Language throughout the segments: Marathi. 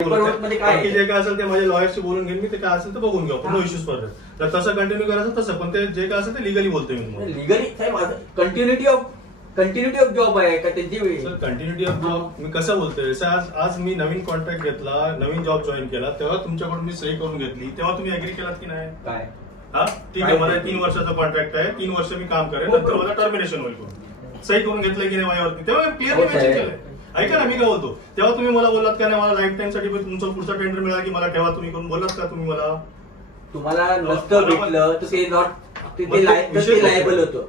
बाकी जे काय असेल ते माझ्या लॉयरशी बोलून घेईन मी, ते काय असेल ते बघून घेऊ, नो इश्यूज फॉर तर तसं कंटिन्यू करायचं तसं, पण ते जे काय असेल ते लिगली बोलतोय मी. लिगली कंटिन्युटी ऑफ जॉब आहे का त्यांची? कंटिन्युटी ऑफ जॉब मी कसं बोलतोय, आज मी नवीन कॉन्ट्रॅक्ट घेतला, नवीन जॉब जॉईन केला, तेव्हा तुमच्याकडून मी सही करून घेतली, तेव्हा तुम्ही अग्री केलात की नाही? काय हा ठीक आहे, मला 3 वर्षाचा कॉन्ट्रॅक्ट आहे, 3 वर्ष मी काम करेन, नंतर मला टर्मिनेशन होईल. सही करून घेतलं की नाही माझ्यावरती, तेव्हा क्लिअरली मेन्शन केलंय. ऐका ना, मी काय बोलतो, तेव्हा तुम्ही मला बोललात का नाही मला लाईफ टाइम साठी तुमचा पुढचा टेंडर मिळाला की मला ठेवा तुम्ही करून, बोललात का तुम्ही मला? तुम्हाला नसतं भेटलं तर ते लायबल होतं.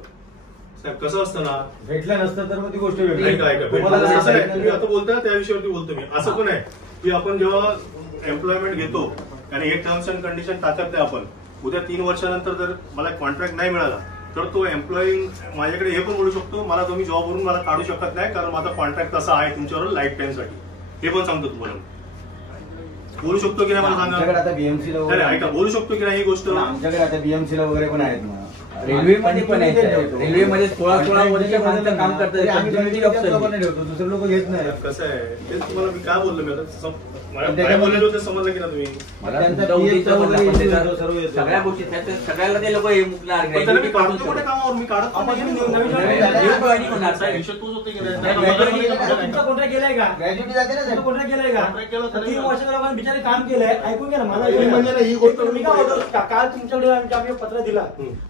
कसं असतं ना, भेटलं नसतं तर मग ती गोष्ट वेगळी. तुम्ही आता बोलता त्या विषयावरती बोलतो मी. असं पण आहे की आपण जेव्हा एम्प्लॉयमेंट घेतो आणि हे टर्म्स अँड कंडिशन टाकत नाही आपण, उद्या 3 वर्षानंतर जर मला कॉन्ट्रॅक्ट नाही मिळाला तर तो एम्प्लॉई माझ्याकडे हे पण बोलू शकतो, मला तुम्ही जॉबवरून मला काढू शकत नाही कारण माझा कॉन्ट्रॅक्ट तसा आहे तुमच्यावर लाईफ टाइम साठी, हे पण सांगतो तुम्हाला. बोलू शकतो की नाही मला सांगा. आता बीएमसी ला ऐका, बोलू शकतो की नाही ही गोष्ट? आमच्याकडे आता बीएमसी ला वगैरे पण आहेत ना, रेल्वेमध्ये पण आहे. रेल्वेमध्ये 16 वर्ष माणसं काम करतात, दुसरे लोक घेत नाही. कसं आहे ते तुम्हाला मी काय बोललो, मी आता काय बोललेलं होतं समजलं की ना तुम्ही? सगळ्या गोष्टी सगळ्याला ते लोक हे मुकणार कामावर मी काढत बिचारे काम केलंय. ऐकून घ्या ना मला, ही गोष्ट मी काय होतो, काल तुमच्याकडे आम्ही पत्र दिला,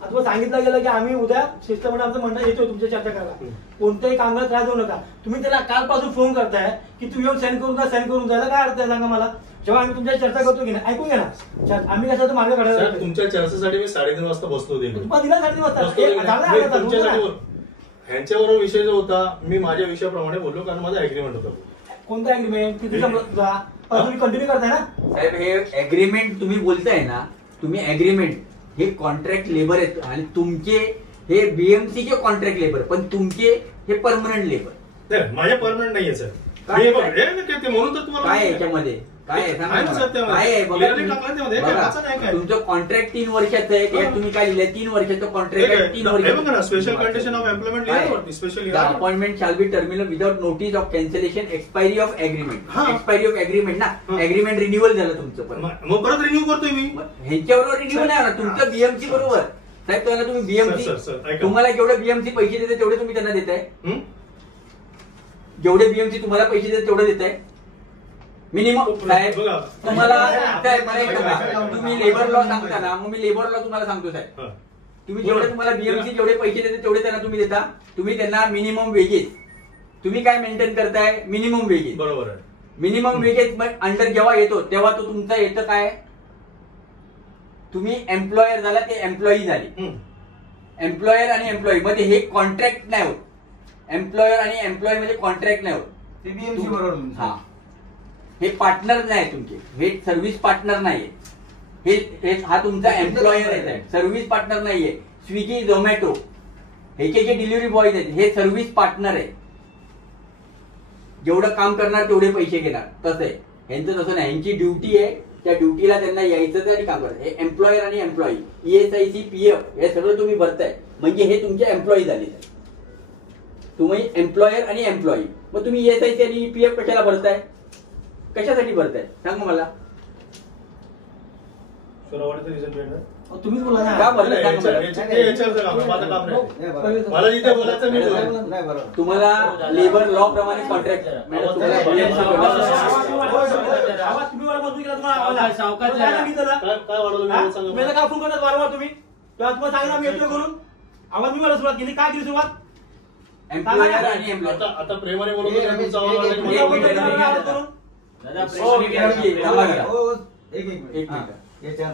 आता सांगितलं गेलं की आम्ही उद्या शिष्टमंडळ आमचं मंडळ येतोय तुमच्या चर्चा करायला, कोणत्याही कामगार त्रास देऊ नका. तुम्ही त्याला कालपासून फोन करताय की तू येऊन सेंड करून जायला काय अर्थ आहे सांगा मला? जेव्हा आम्ही तुमच्या चर्चा करतो की नाही, ऐकून घ्या ना, आम्ही कसं मार्ग काढायला तुमच्या चर्चेसाठी मी 3:30 वाजता बसलो होते. दिला 3:30 वाजता. ह्यांच्याबरोबर विषय जो होता मी माझ्या विषयाप्रमाणे बोललो कारण माझा अग्रीमेंट होता. कोणता अग्रीमेंट की तुम्ही कंटिन्यू करताय ना साहेब? हे अग्रीमेंट तुम्ही बोलताय ना, तुम्ही अग्रीमेंट हे कॉन्ट्रॅक्ट लेबर आहेत आणि तुमचे हे बीएमसी चे कॉन्ट्रॅक्ट लेबर, पण तुमचे हे परमनंट लेबर. माझ्या परमनंट नाहीये सर. म्हणून तर तुम्हाला काय याच्यामध्ये काय आहे बघा, तुमचं कॉन्ट्रॅक्ट 3 वर्षाचं आहे, त्यात तुम्ही काय लिहिलंय 3 वर्षाचं कॉन्ट्रॅक्ट 3 वर्ष. Special condition of employment special appointment shall be terminated without notice of cancellation expiry of agreement. Expiry of agreement ना, एग्रीमेंट रिन्युअल झालं तुमचं, पण मग परत रिन्यू करतोय मी. ह्यांच्याबरोबर रिन्यू नाही होणार तुमचं बीएमसी बरोबर. साहेब तुम्हाला तुम्ही बीएमसी तुम्हाला जेवढे बीएमसी पैसे देते तेवढे तुम्ही त्यांना देताय, जेवढे बीएमसी तुम्हाला पैसे देते तेवढे देताय मिनिमम. साहेब तुम्हाला तुम्ही लेबर लॉ सांगता ना, मग मी लेबर लॉ तुम्हाला सांगतो साहेब, तुम्ही जेवढे तुम्हाला बीएमसी जेवढे पैसे देते तेवढे त्यांना तुम्ही देता. तुम्ही त्यांना मिनिमम वेजेस तुम्ही काय मेंटेन करताय? Minimum wedges. बरोबर आहे. मिनिमम वेजेस अंडर जेव्हा येतो तेव्हा तो तुमचा येतं काय? तुम्ही एम्प्लॉयर झाला ते एम्प्लॉई झाले. एम्प्लॉयर आणि एम्प्लॉई मध्ये हे कॉन्ट्रॅक्ट नाही होत. एम्प्लॉयर आणि एम्प्लॉई मध्ये कॉन्ट्रॅक्ट नाही होत. हा, हे पार्टनर नाही तुमचे, हे सर्व्हिस पार्टनर नाहीये. हा तुमचा एम्प्लॉयर आहे, सर्व्हिस पार्टनर नाहीये. स्विगी झोमॅटो ह्याचे जे डिलिव्हरी बॉयज आहेत हे सर्व्हिस पार्टनर आहे. जेवढं काम करणार तेवढे पैसे घेणार, तसं आहे. ह्यांचं तसं नाही, ह्यांची ड्युटी आहे, त्या ड्युटीला त्यांना यायचं आणि काम करायचं. हे एम्प्लॉयर आणि एम्प्लॉई, ESIC PF हे सगळं तुम्ही भरताय, म्हणजे हे तुमचे एम्प्लॉई झाले. तुम्ही एम्प्लॉयर आणि एम्प्लॉई, मग तुम्ही ESIC आणि PF कशाला भरताय? कशासाठी भरताय सांगा मला. तुम्हीच बोला ना, का भरलं? मला जिथे बोलायचं मी बोलतो. तुम्हाला लेबर लॉ प्रमाणे कॉन्ट्रॅक्ट काय फोन करतात वारंवार तुम्ही? तुम्हाला सांगा मी येतोय करून आवाज मी मला सुरुवात केली, काय केली सुरुवात? एम्प्लॉयर आणि एम्प्लॉय. आता प्रेमाने बोलतो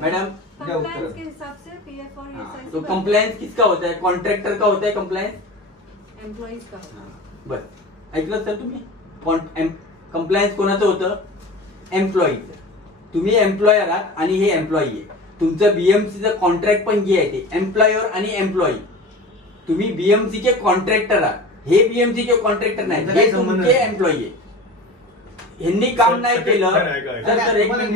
मैडम कंप्लायंस के हिसाब से पीएफ और ESIC. तो कंप्लायंस किसका होता है? कॉन्ट्रॅक्टर का होता है कंप्लायंस? एम्प्लॉईज का. बस ऐकलं सर तुम्ही, कंप्लायन्स कोणाचं होतं? एम्प्लॉईचं. तुम्ही एम्प्लॉयर आहात आणि हे एम्प्लॉई आहे. तुमचं बीएमसीचं कॉन्ट्रॅक्ट पण जे आहे ते एम्प्लॉयर आणि एम्प्लॉई. तुम्ही बीएमसीचे कॉन्ट्रॅक्टर आहात, हे बीएमसीचे कॉन्ट्रॅक्टर नाही, हे तुमचे एम्प्लॉई आहे. ह्यांनी काम नाही केलं तर एक मिनिट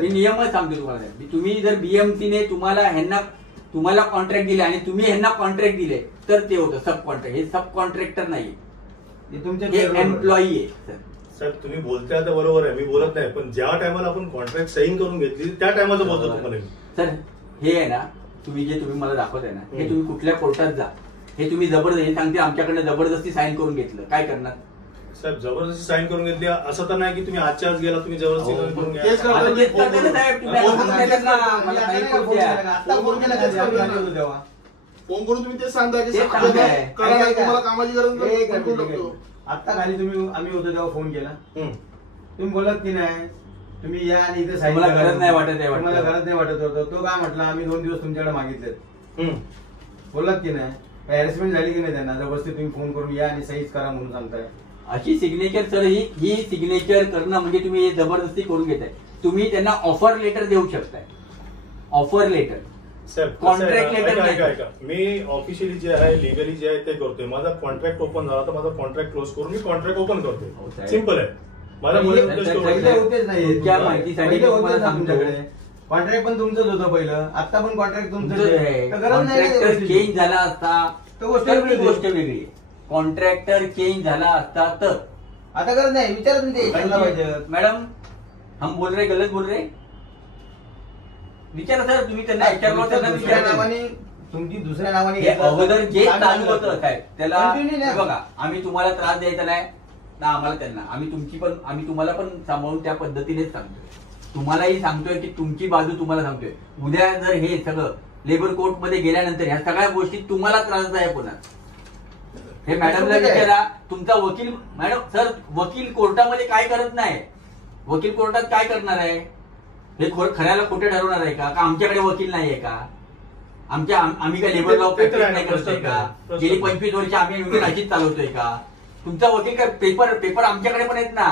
मी नियमच सांगतो तुम्हाला. तुम्ही जर बीएमसीने तुम्हाला कॉन्ट्रॅक्ट दिले आणि तुम्ही ह्यांना कॉन्ट्रॅक्ट दिले तर ते होतं सब कॉन्ट्रॅक्ट. हे सब कॉन्ट्रॅक्टर नाही, हे एम्प्लॉई आहे. साहेब तुम्ही बोलताय तर बरोबर आहे, मी बोलत नाही, पण ज्या टायमाला आपण कॉन्ट्रॅक्ट साईन करून घेतली त्या टायमाचं बोलतो तुम्हाला मी. सर हे आहे ना, तुम्ही मला दाखवताय ना, हे तुम्ही कुठल्या कोर्टात जा, हे तुम्ही जबरदस्ती सांगते आमच्याकडनं जबरदस्ती साईन करून घेतलं, काय करणार साहेब? जबरदस्ती साईन करून घेतली असं तर नाही की तुम्ही आजच्या आज गेला तुम्ही जबरदस्ती हो, sign करून घ्या. तेच करतो. आता तेच करते ना साहेब, तुम्ही आता सांगताय त्यांना, मला साईन करून द्या. आता फोन केला का? आम्ही आलो होतो तेव्हा. फोन करून तुम्ही तेच सांगता की तेच सांगताय. करा नाही, तुम्हाला कामाची गरज एक नाही, मिनिट, फोन करू एक शकतो. मिनिट. आता खाली आम्ही होतो तेव्हा फोन केला, हम्म. तुम्ही बोलत की नाही, तुम्ही या आणि इथे साईन तुम्हाला करा. गरज नाही वाटत आहे वाटतं. तुम्हाला गरज नाही वाटत होतं. तो काय म्हटला, आम्ही 2 दिवस तुमच्याकडे मागितलेत. हम्म. बोलत की नाही, हॅरेसमेंट झाली की नाही त्यांना? जबरदस्ती तुम्ही फोन करून या आणि सहीच करा म्हणून सांगताय. अशी सिग्नेचर सर, ही सिग्नेचर करणं म्हणजे तुम्ही हे जबरदस्ती करून घेताय. तुम्ही त्यांना ऑफर लेटर देऊ शकताय, ऑफर लेटर. साहेब Contract कसं आहे letter ना, नाही. ऐका. मी ऑफिशियली जे आहे, लिगली जे आहे ते करतोय. माझा कॉन्ट्रॅक्ट ओपन झाला तर माझा कॉन्ट्रॅक्ट क्लोज करून मी कॉन्ट्रॅक्ट ओपन हो, करतोय. साहेब. सिम्पल आहे. माझा पहिले- बोलण्याचा उद्देश पहिले- तेवढाच पहिले आहे. होतेच नाही. तुमच्या माहितीसाठी पहिले होतेच तुम्हाला ना सांगतो. तुमच्याकडे. कॉन्ट्रॅक्ट पण तुमचंच होतं पहिलं, आता पण कॉन्ट्रॅक्ट तुमचंच तुमचं आहे. तर गरज नाही ना त्या कॉन्ट्रॅक्टर गोष्टीची. चेंज झाला असता तो गोष्ट तर वेगळी ती गोष्ट वेगळी आहे. कॉन्ट्रॅक्टर चेंज झाला असता तर आता गरज नाही, विचारा तुम्ही ते विचारला पाहिजे. मॅडम हम बोल रहे गलत बोल रहे, विचारा सर तुम्ही त्यांना विचारलं, त्यांना दुसऱ्या विचारा. नावाने तुमची दुसऱ्या नावाने हे अगोदर जे चालू चालू होतं. होतं साहेब त्याला Continue नाही. हे बघा, आम्ही तुम्हाला त्रास द्यायचा नाही ना आम्हाला त्यांना, आम्ही तुम्हाला पण सांभाळून त्या पद्धतीनेच सांगतोय. तुम्हालाही सांगतोय की तुमची बाजू तुम्हाला सांगतोय. उद्या जर हे सगळं लेबर कोर्ट मध्ये गेल्यानंतर ह्या सगळ्या गोष्टी तुम्हाला त्रासदायक होणार. हे मॅडमला विचारा, तुमचा वकील, मॅडम सर वकील कोर्टामध्ये काय करत नाही, वकील कोर्टात काय करणार आहे? हे खऱ्याला खोटे ठरवणार आहे का? आमच्याकडे वकील नाहीये का? आम्ही काय लेबर लॉ ते तर आहे ना, नाही करतोय का? प्रश्न. गेली 25 वर्ष आम्ही युनियन अशीच चालवतोय का? तुमचा वकील काय पेपर आमच्याकडे पण आहेत ना,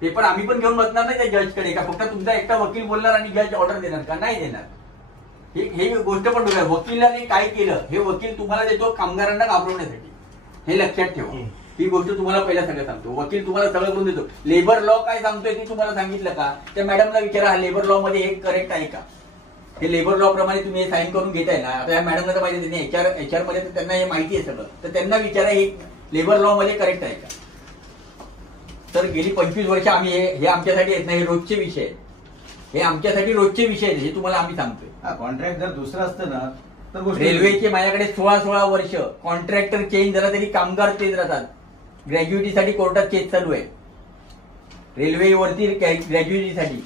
पेपर आम्ही पण घेऊन बसणार नाही त्या जजकडे का? फक्त तुमचा एकटा वकील बोलणार आणि जज ऑर्डर देणार का? नाही देणार. हे गोष्ट पण बघा, वकिलाने काय केलं हे वकील तुम्हाला देतो कामगारांना घाबरवण्यासाठी, हे लक्षात ठेवा. हम्म. ही गोष्ट तुम्हाला पहिला सगळं सांगतो. वकील तुम्हाला सगळं करून देतो. लेबर लॉ काय सांगतोय ते तुम्हाला सांगितलं का? त्या मॅडमला विचारा, हा लेबर लॉ मध्ये हे करेक्ट आहे का? हे लेबर लॉ प्रमाणे तुम्ही हे साईन करून घेताय ना. आता या मॅडमला तर माहिती, त्यांनी एचआर मध्ये तर त्यांना हे माहिती आहे सगळं, तर त्यांना विचारा हे लेबर लॉ मध्ये करेक्ट आहे का? तर गेली 25 वर्ष आम्ही हे आमच्यासाठी येत नाही, हे रोजचे विषय आहेत. हे आमच्यासाठी रोजचे विषय आहेत, हे तुम्हाला आम्ही सांगतोय. कॉन्ट्रॅक्ट जर दुसरं असतं ना तर गोष्ट रेल्वेचे माझ्याकडे 16 वर्ष कॉन्ट्रॅक्टर चेंज झाला तरी कामगार तेच राहतात. ग्रॅज्युएटीसाठी कोर्टात केस चालू आहे. रेल्वेवरती ग्रॅज्युएटीसाठी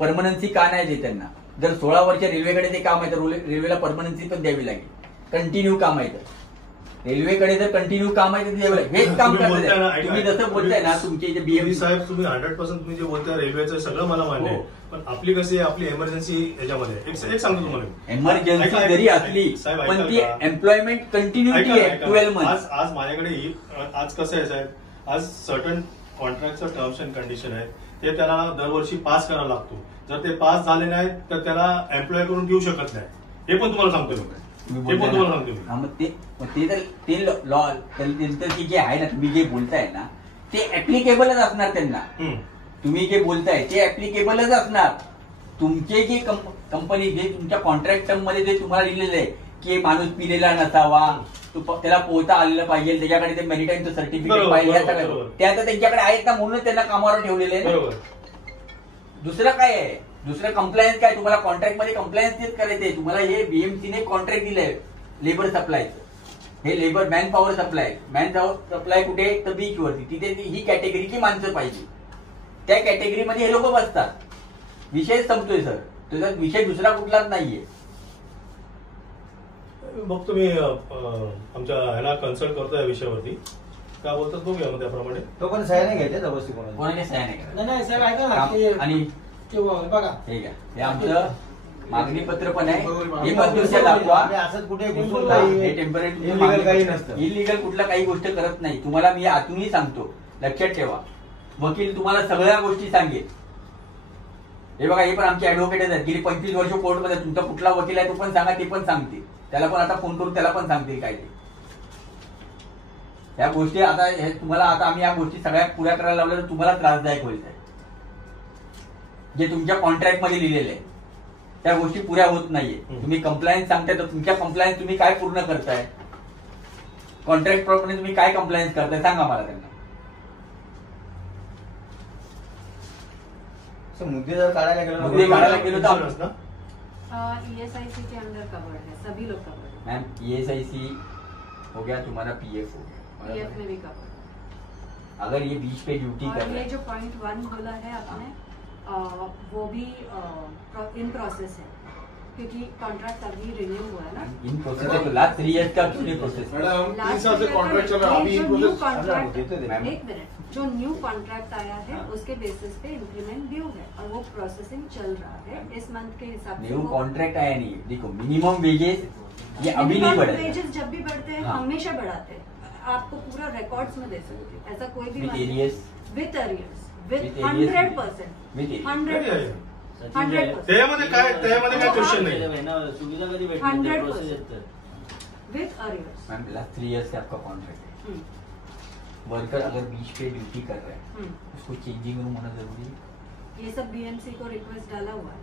परमनन्सी का नाही देत त्यांना? जर 16 वर्ष रेल्वेकडे ते काम आहे तर रेल्वेला परमनन्सी पण द्यावी लागेल. कंटिन्यू काम आहे तर रेल्वेकडे जर कंटिन्यू काम आहे तर द्यावी लागेल. हेच काम तुम्ही बोलताय ना, करतात. ऐका, तुम्ही जसं बोलताय ना तुमचे जे तुम्ही बीएम साहेब तुम्ही 100% तुम्ही जे बोलताय रेल्वेचं सगळं मला मान्य आहे. हो. पण आपली कशी आहे, आपली एमर्जन्सी याच्यामध्ये एक सांगतो तुम्हाला मी. एमर्जन्सी ऐका, जरी ऐका, असली साहेब, पण ऐकाल ती का? एम्प्लॉयमेंट कंटिन्युटी ऐका, आहे ऐका. 12 मंथ. आज माझ्याकडे आज कसं आहे साहेब, आज सर्टन कॉन्ट्रॅक्टचं टर्म्स अँड कंडिशन आहे ते त्याला दरवर्षी पास करायला लागतो. जर ते पास झाले नाही तर त्याला एम्प्लॉय करून घेऊ शकत नाही. हे पण तुम्हाला सांगतो मी. हे पण तुम्हाला सांगतो मी. हा, मग ते लॉ त्यांचं ते जे आहे ना, तुम्ही जे बोलताय ना ते ऍप्लिकेबलच असणार त्यांना. हम्म. तुम्ही जे बोलताय ते ऍप्लिकेबलच असणार. तुमचे जे कंपनी जे तुमच्या कॉन्ट्रॅक्ट मध्ये जे तुम्हाला दिलेलं आहे की माणूस पिलेला नसावा, त्याला पोहता आलेलं पाहिजे, त्याच्याकडे ते मेरिटाईमचं सर्टिफिकेट बरोबर, पाहिजे, ह्या बरोबर, सगळ्या बरोबर. त्या आता त्यांच्याकडे आहेत ना, म्हणून त्यांना कामावर ठेवलेले आहे. बरोबर. दुसरं काय आहे? दुसरं कंप्लायन्स काय? तुम्हाला कॉन्ट्रॅक्ट मध्ये कंप्लायन्स तेच करायचंय. तुम्हाला हे बीएमसीने कॉन्ट्रॅक्ट दिलंय लेबर सप्लायचं. हे लेबर मॅन पॉवर सप्लाय कुठे? तर बीच वरती. तिथे ही कॅटेगरीची माणसं पाहिजे. त्या कॅटेगरीमध्ये हे लोक बसतात. विषय संपतोय सर, त्याचा विषय दुसरा कुठलाच नाहीये. बघतो मी आमच्या ह्याला कन्सल्ट करतो या विषयावरती. काय बोलतात बघूया मग त्याप्रमाणे. तो पण सह्या नाही घ्यायच्या जबरदस्ती कोणाला. कोणाने सह्या नाही करायच्या. नाही साहेब ऐका ना ते- आणि ते बघा हे घ्या, हे आमचं मागणी पत्र पण आहे. हे पण तुमच्या दाखवा. आम्ही असंच कुठे घुसून हे टेम्पररी इलिगल काही नसतं. इलिगल कुठला काही गोष्ट करत नाही. तुम्हाला मी आतूनही सांगतो, लक्षात ठेवा. वकील तुम्हाला सगळ्या गोष्टी सांगेल. हे बघा, हे पण आमचे ऍडव्होकेट आहेत. गेली 25 वर्ष कोर्टमध्ये. तुमचा कुठला वकील आहे तो पण सांगा, ते पण सांगतील. त्याला पण आता फोन करून त्याला पण सांगतील काय ते. या गोष्टी आता तुम्हाला आता आम्ही या गोष्टी सगळ्या पुऱ्या करायला लावल्या तर तुम्हाला त्रासदायक होईल. जे तुमच्या कॉन्ट्रॅक्ट मध्ये लिहिलेले आहे त्या गोष्टी पुऱ्या होत नाहीये. तुम्ही कंप्लायन्स सांगताय तर तुमच्या कंप्लायन्स तुम्ही काय पूर्ण करताय? कॉन्ट्रॅक्ट प्रमाणे तुम्ही काय कंप्लायन्स करताय सांगा मला त्यांना. तर मुद्दे जर काढायला गेलो मुद्दे काढायला गेलो तर Insurance ना? ESIC के अंडर कवर्ड है, सभी लोग कवर्ड है। मैम ESIC हो गया, तुम्हारा PF हो गया, PF में भी कवर्ड। अगर ये बीच पे ड्यूटी कर और रहा ये है जो पॉइंट 1 बोला है आपने, वो भी इन प्रोसेस है, क्योंकि कॉन्ट्रैक्ट अभी रिन्यू हुआ है ना। इन प्रोसेस है तो लास्ट 3 इयर्स का क्यों नहीं प्रोसेस? मैडम 3 साल से कॉन्ट्रैक्ट चल रहा है, अभी जो in new process contract, ma'am. एक मिनट, जो न्यू कॉन्ट्रैक्ट आया है हाँ। उसके बेसिस पे इंक्रीमेंट ड्यू है और वो प्रोसेसिंग चल रहा है इस मंथ के हिसाब से। न्यू वो- कॉन्ट्रैक्ट आया नहीं, देखो मिनिमम वेजेस ये अभी नहीं Minimum बढ़ेगा wages जब भी बढ़ते हैं हाँ। हमेशा बढ़ाते हैं, आपको पूरा रिकॉर्ड्स में दे सकती हूँ, ऐसा कोई भी विथ बात नहीं। Arrears with arrears, With with arrears. 100%, With arrears. 100%, 100%, त्यामध्ये काय क्वेश्चन नाही. सुविधा कधी 100% with arrears. Ma'am last 3 years से आपका कॉन्ट्रैक्ट है, वर्कर अगर बीच पे ड्यूटी कर रहा है उसको चेंजिंग रूम होना जरूरी है। ये सब बीएमसी को रिक्वेस्ट डाला हुआ है।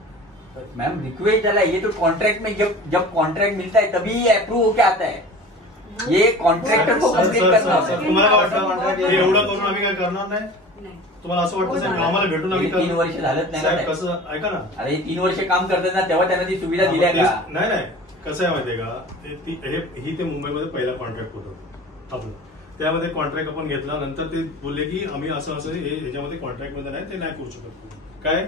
मैम रिक्वेस्ट डाला है, ये तो कॉन्ट्रैक्ट में जब कॉन्ट्रैक्ट मिलता है तभी ये अप्रूव होके आता है। ये कॉन्ट्रॅक्टर को सर, कंप्लीट सर, करना सर, होता है। तुम्हाला काय वाटतं हे एवढं करून आम्ही काय करणार नाही? नहीं, तुम्हाला असं वाटतं साहेब आम्हाला भेटून आम्ही गेली 3 वर्ष झालंच नाही ना साहेब ते. कसं ऐका ना, अरे 3 वर्ष काम करतात ना तेव्हा त्यांना ती सुविधा दिल्या का? नाही नाही कसं आहे माहितीये का, ही ते मुंबईमध्ये पहिला कॉन्ट्रॅक्ट होतं आपलं, त्यामध्ये कॉन्ट्रॅक्ट आपण घेतला, नंतर ते बोलले की आम्ही असं असं हे ह्याच्यामध्ये कॉन्ट्रॅक्ट मध्ये नाही, ते नाही करू शकत. काय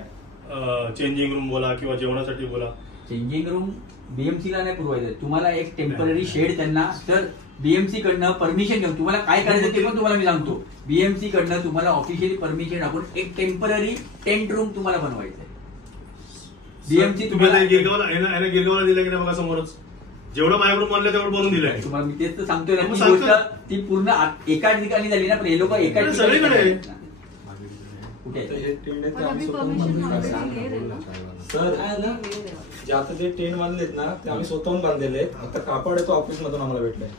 चेंजिंग रूम बोला किंवा जेवणासाठी बोला, चेंजिंग रूम बीएमसी ला नाही पुरवायचं, तुम्हाला एक टेम्पररी शेड त्यांना सर बीएमसी कडनं परमिशन घेऊन तुम्हाला काय करायचं ते पण तुम्हाला मी सांगतो. बीएमसी कडनं तुम्हाला ऑफिशियली परमिशन टाकून एक टेम्पररी टेंट रूम तुम्हाला बनवायचं आहे. बीएमसी तुम्ही तुम्हाला गिरगावला दिलं की नाही बघा समोरच, जेवढं माझ्या रूम बनलं तेवढं बनवून दिलंय. तुम्हाला मी तेच तर सांगतोय ना, मग ती सांगतो. गोष्ट ती पूर्ण एका ठिकाणी झाली ना, पण हे लोक एका पण ठिकाणी सगळीकडे आहे. कुठे आहे? पण अभी परमिशन ऑलरेडी ले रहे हैं ना, सर ले रहे हैं। जे आता जे टेंट बांधलेत ना ते आम्ही स्वतःहून बांधलेले आहेत. आता कापड आहे तो ऑफिस मधून आम्हाला भेटलाय.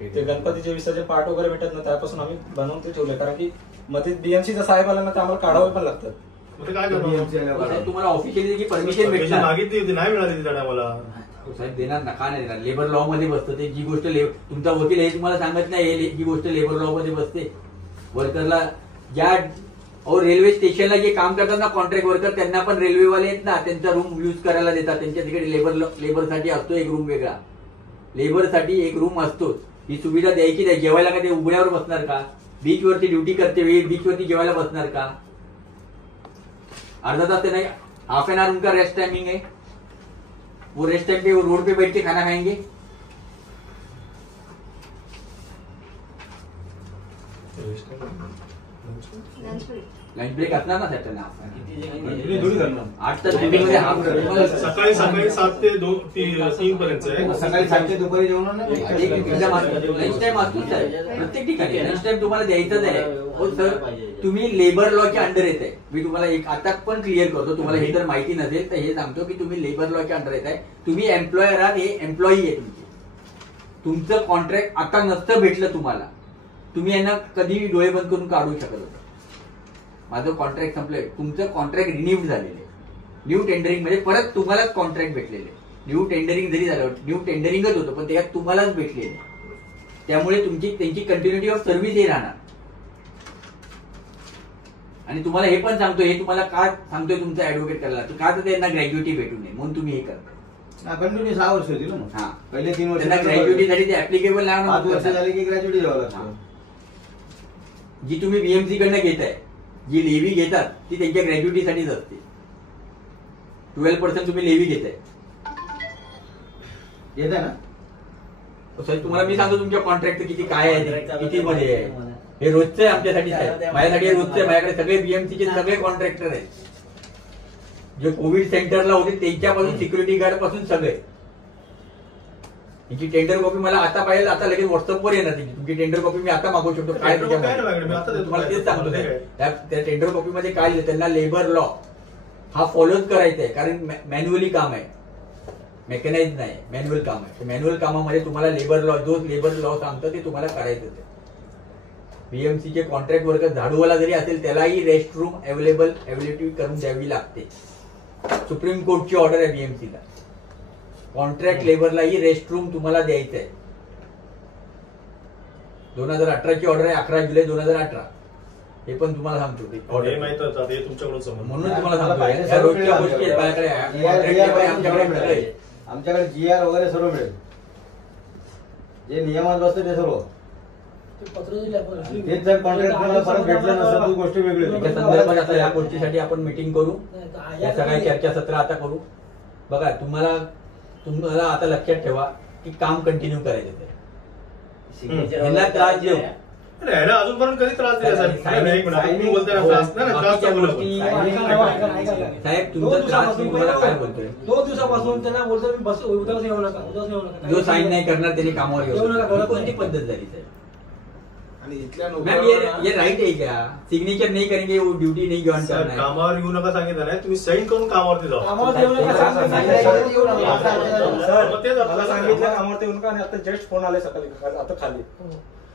ते गणपतीचे विसर्जन पार्ट वगैरे भेटत ना त्यापासून आम्ही बनवून ते ठेवलंय, कारण की मग ते बीएमसीचा साहेब आला ना ते आम्हाला काढावे पण लागतात. मग ते काय करणार? साहेब, तुम्हाला ऑफिशियली त्याची परमिशन परमिशन भेटणार मागितली होती, नाही मिळाली त्या टायमाला. साहेब देणार ना, का नाही देणार? लेबर लॉ मध्ये बसतं ते, जी गोष्ट तुमचा वकील हे तुम्हाला सांगत नाही, जी गोष्ट लेबर लॉ मध्ये बसते. वर्करला ज्या और रेल्वे स्टेशनला जे काम करतात ना कॉन्ट्रॅक्ट वर्कर, त्यांना पण रेल्वेवाले आहेत ना, त्यांचा रूम युज करायला देतात. त्यांच्या तिकडे लेबरसाठी असतो एक रूम वेगळा, लेबरसाठी एक रूम असतोच. ही सुविधा द्यायची नाही. जेवायला का ते उघड्यावर बसणार का? बीचवरती ड्युटी करते वेळी बीचवरती जेवायला बसणार का? अर्धा तास ते नाही, हाफ एन आवर उनका रेस्ट टाइमिंग है, वो रेस्ट टाइम पे वो रोड पे बैठ के खाना खाएंगे. Lunch break. लंच ब्रेक असणार ना साहेब त्यांना. तुम्ही थोडी करणार. 8 तास ड्युटीमध्ये हाफ सकाळी 7 ते 3 पर्यंत आहे. सकाळी 7 ते दुपारी जेवणार नाही. लंच टाइम असतोच आहे प्रत्येक ठिकाणी. लंच टाइम तुम्हाला द्यायचंच आहे. हो सर, तुम्ही लेबर लॉच्या अंडर येत आहे. मी तुम्हाला एक आता पण क्लिअर करतो, तुम्हाला हे जर माहिती नसेल तर हे सांगतो की तुम्ही लेबर लॉच्या अंडर येत आहे. तुम्ही एम्प्लॉयर आहात, हे एम्प्लॉई आहे तुमचे. तुमचं कॉन्ट्रॅक्ट आता नसतं भेटलं तुम्हाला, तुम्ही यांना कधी डोळे बंद करून काढू शकत होता. माझं कॉन्ट्रॅक्ट संपलंय, तुमचं कॉन्ट्रॅक्ट रिन्यूड झालेलं आहे. न्यू टेंडरिंग मध्ये परत तुम्हालाच कॉन्ट्रॅक्ट भेटलेले. न्यू टेंडरिंग जरी झालं, न्यू टेंडरिंगच होतं पण त्यात तुम्हालाच भेटलेले. त्यामुळे त्यांची कंटिन्युटी ऑफ सर्व्हिस हे राहणार. आणि तुम्हाला हे पण सांगतो, हे तुम्हाला का सांगतोय तुमचं ऍडव्होकेट करायला, का तर त्यांना ग्रॅज्युएटी भेटू नये म्हणून तुम्ही हे करता. कंटिन्यू 6 वर्ष होती ना मग. हा, पहिले 3 वर्ष त्यांना ग्रॅज्युएटीसाठी ते ऍप्लिकेबल 5 वर्ष झाले की ग्रॅज्युएटी द्यावं लागतं. जी तुम्ही बीएमसी कडनं घेताय, जी लेव्ही घेतात ती त्यांच्या ग्रॅज्युएटीसाठीच असते. 12% तुम्ही लेव्ही घेताय. येत आहे ना. साहेब तुम्हाला मी सांगतो तुमच्या कॉन्ट्रॅक्ट किती काय आहे ते, किती मध्ये आहे. हे रोजचं आहे आमच्यासाठी साहेब, माझ्यासाठी हे रोजचं आहे. माझ्याकडे सगळे बीएमसीचे सगळे कॉन्ट्रॅक्टर आहेत. जे कोविड सेंटरला होते त्यांच्यापासून सिक्युरिटी गार्ड पासून सगळे. यांची टेंडर कॉपी मला आता पाहिजे, आता लगेच व्हॉट्सअपवर येणार त्याची. तुमची टेंडर कॉपी मी आता मागू शकतो. काय Tender copy आहे ना माझ्याकडे, मी आता देतो. तुम्हाला तेच सांगतो साहेब. त्या टेंडर कॉपी मध्ये काय लिहिलं, त्यांना लेबर लॉ हा फॉलोच करायचा आहे, कारण मॅन्युअली काम आहे, मेकॅनाइज नाही, मॅन्युअल काम आहे. मॅन्युअल कामामध्ये तुम्हाला लेबर लॉ, जो लेबर लॉ सांगतं ते तुम्हाला करायचं आहे. बीएमसीचे कॉन्ट्रॅक्ट वर्कर झाडूवाला जरी असेल त्यालाही रेस्ट रूम अवेलेबिलिटी करून द्यावी लागते. सुप्रीम कोर्टची ऑर्डर आहे बीएमसीला. कॉन्ट्रॅक्ट लेबरलाही रेस्ट रूम तुम्हाला द्यायचं आहे. 2018 ची ऑर्डर आहे, 11 जुलै 2018. हे पण तुम्हाला सांगतो ते. हे माहितच आता हे तुमच्याकडून समज म्हणून तुम्हाला सांगतो या रोजच्या गोष्टी आहेत माझ्याकडे. contract पेपर आमच्याकडे सगळं आहे. आमच्याकडे GR वगैरे सर्व मिळेल, जे नियमात बसतं ते सर्व. ते पत्र दिले आपण. तेच जर कॉन्ट्रॅक्ट तुम्हाला परत भेटलं नसेल तर गोष्टी वेगळी होती. त्याच्या संदर्भात आता या गोष्टीसाठी आपण मीटिंग करू, या सगळ्या चर्चासत्र आता करू. बघा तुम्हाला आता लक्षात ठेवा की काम कंटिन्यू करायचं ते. ह्यांना त्रास देऊ ह्याला अजूनपर्यंत कधी त्रास दिला साहेब? एक मिनिट, आता तुम्ही बोलताय ना त्रास, नाही नाही, त्रास बाकीच्या नको गोष्टी बोलू. साहेब तुमचा त्रास मी तुम्हाला काय बोलतोय, 2 दिवसापासून त्यांना बोलतो मी बस उद्यापासून येऊ नका, उद्यापासून येऊ नका. जो साईन नाही करणार त्याने कामावर येऊ नका, येऊ. घरात कोणती पद्धत झाली साहेब? आणि इथल्या मॅम नोकऱ्यांना ये राइट है क्या? सिग्नेचर नहीं करेंगे वो ड्यूटी नहीं ज्वाइन साहेब, करना है. कामावर येऊ नका सांगितलं नाही, तुम्ही सैन करून कामावरती जाऊ. कामावर येऊ नका, सांगितलं येऊ नका. सर मग तेच आपल्याला मला सांगितलं कामावरती येऊन का, आणि आता जस्ट फोन आले सकाळी आता खाली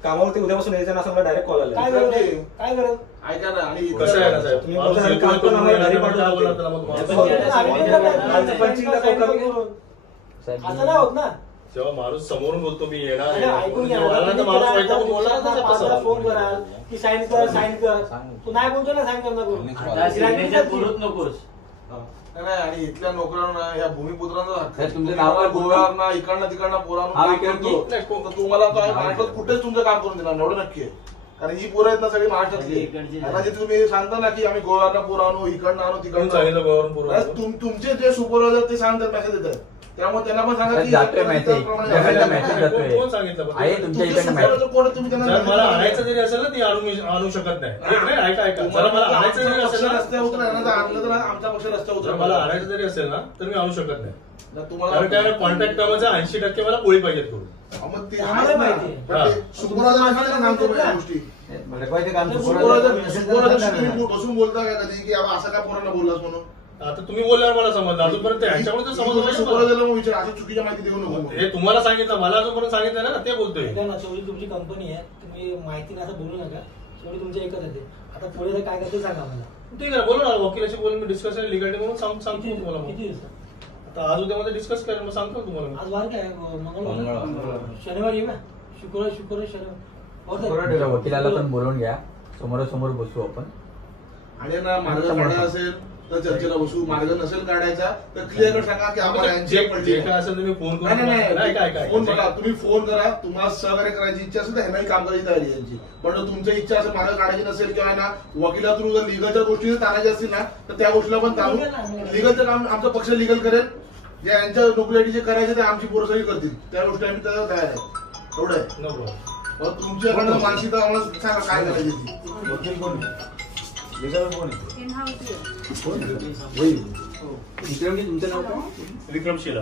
कामावरती उद्यापासून यायचं ना असं मला डायरेक्ट कॉल आले. काय गरज आहे? काय गरज? ऐका ना, आणि कसं आहे ना साहेब, तुम्ही माणूस बोलता ना, येतो, काम पण आम्हाला घरी येतो, पाठवून बोलला देते. त्याला मग माणूस- असं नाही होत ना. जेव्हा माणूस समोरून बोलतो मी येणार अरे ऐकून घ्या, बोलायला तर माणूस वाईट आपण बोलणार दुसऱ्यांदा नाही पाचदा तसं. फोन कराल की साईन कर. तू नाही बोलतो ना, साईन कर ना करू. आता signature बोलूच नकोस. नाही, आणि इथल्या नोकऱ्यांना या भूमिपुत्रांचा हक्क साहेब, तुमचं आहे. नाव काय? गोव्यावरनं इकडनं तिकडनं पोरांना हा, काम विक्रमजी. करतो. तर तुम्हाला काय महाराष्ट्रात कुठेच तुमचं काम करून देणार नाही, एवढं नक्की आहे. कारण ही पोरं आहेत ना सगळी महाराष्ट्रातली. त्यांना जे तुम्ही सांगता ना की आम्ही गोव्यावरनं पोरं आणू, इकडनं आणू, कोण तिकडनं सांगितलं आणू. गोवावरून पूर्व? नाही, तुमचे जे सुपरवायझर ते सांगतात, मेसेज देतात. त्यामुळे त्यांना पण सांगा की जातोय मेसेज त्याप्रमाणे- मेसेज जातोय. कोण सांगितलं बरं? आहे तुमच्या तुमचे इकडनं मेसेज. supervisor कोण आहे, तुम्ही त्यांना जर message मला करा. आणायचं जरी असेल ना ती आणू शकत नाही. नाही, ऐका जर मला आणायचं जरी आमचा असेल पक्ष ना, रस्त्यावर उतरा, यांना जर आणलं तर आमचा पक्ष रस्त्यावर जर उतरा. मला आणायचं जरी असेल ना तर मी आणू शकत नाही. कारण तुम्हाला काय कॉन्ट्रॅक्ट कामाचा 80% मला पोळी पाहिजेत करून. मग ते आम्हाला आहे ना. माहिती आहे. पण ते supervisor सांगा ना आमच्या या गोष्टी. भडकवायचे काम supervisor तुम्ही बसून बोलता का कधी की बाबा असं का पोरांना बोललास म्हणून? आता तुम्ही बोलल्यावर मला समजलं, अजूनपर्यंत ह्यांच्याकडून तर समजलं नाही मला. सुपरवायझरला मग विचार, अशी चुकीच्या माहिती देऊ नको. हे तुम्हाला सांगितलं, मला अजूनपर्यंत सांगितलं ना, ते बोलतोय. ऐका ना, शेवटी तुमची कंपनी आहे, तुम्ही माहिती नाही असं बोलू नका. शेवटी तुमचे एकच आहे. आता पुढे जर काय करते सांगा मला. ठीक आहे, बोलू ना, वकिलाशी बोलून मी डिस्कस लिगल म्हणून सांगतो किती तुम्हाला मग. किती दिवसात? आता आज उद्यामध्ये डिस्कस करेल, मग सांगतो तुम्हाला मी. आज वार काय आहे? मंगळवार. शनिवारी आहे ना, शुक्रवार शनिवार. हो तर. तुमच्या वकिलाला पण बोलवून घ्या, समोरासमोर बसू आपण. आणि ना मार्ग काढायचा असेल तर चर्चेला बसू, मार्ग नसेल काढायचा तर क्लिअर कट सांगा की आम्हाला यांची एक पडली जे आहे. काय असेल तुम्ही फोन नाही, नाही, करून नाही. काय फोन बघा, तुम्ही फोन करा, तुम्हाला सहकार्य करायची इच्छा असेल तर ह्यांनाही काम करायची तयारी आहे यांची. पण जर तुमची इच्छा असेल मार्ग काढायची नसेल किंवा ना वकिला थ्रू जर लिगलच्या गोष्टी जर ताणायच्या असतील ना तर त्या गोष्टीला पण ताणू. लिगलचं काम आमचा पक्ष लिगल करेल, या यांच्या नोकरीसाठी जे करायचे ते आमची पोरं सगळी करतील. त्या गोष्टी आम्ही त्याला तयार आहे. एवढं आहे. नको. मग तुमच्याकडनं मानसिकता आम्हाला सांगा काय करायची ती. वकील कोण आहे? legal कोण आहे? इन हाऊस होईल. विक्रमजी तुमचं नाव काय? विक्रमशिला.